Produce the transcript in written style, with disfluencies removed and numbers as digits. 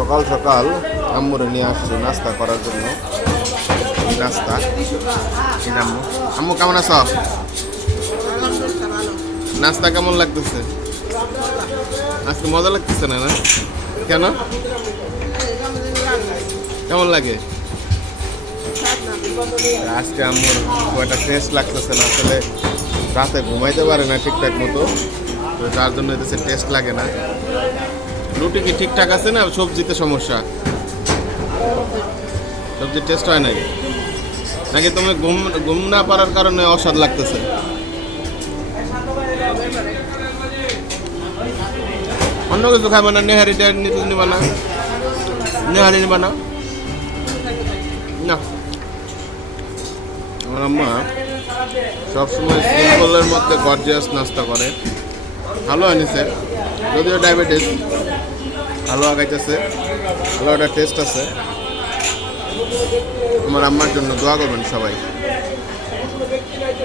সকাল সকাল আম্মুরে নিয়ে আসছি নাস্তা করার জন্য। নাস্তা এই যে আম্মু। আম্মু কেমন আছো? নাস্তা কেমন লাগতেছে? আজকে মজা লাগতেছে না? না কেন? কেমন লাগে? আজকে আম্মুর খুব একটা টেস্ট লাগতেছে না, আসলে রাতে ঘুমাইতে পারে না ঠিকঠাক মতো, তো তার জন্য এদেশে টেস্ট লাগে না। রুটি কি ঠিকঠাক আছে না সবজিতে সমস্যা? সবজির টেস্ট হয় নাকি? নাকি তুমি ঘুম ঘুম না পারার কারণে অস্বাদ লাগতেছে? অন্য কিছু খাবে না? নেহারিটা নিবা না? নেহারি নিবা না? না, আমার আম্মা সবসময় সিম্পলের মধ্যে গর্জিয়াস নাস্তা করে। ভালো আনিছে, যদিও ডায়াবেটিস, ভালো আগাইতেছে, ভালো একটা টেস্ট আছে। আমার আম্মার জন্য দোয়া করবেন সবাই।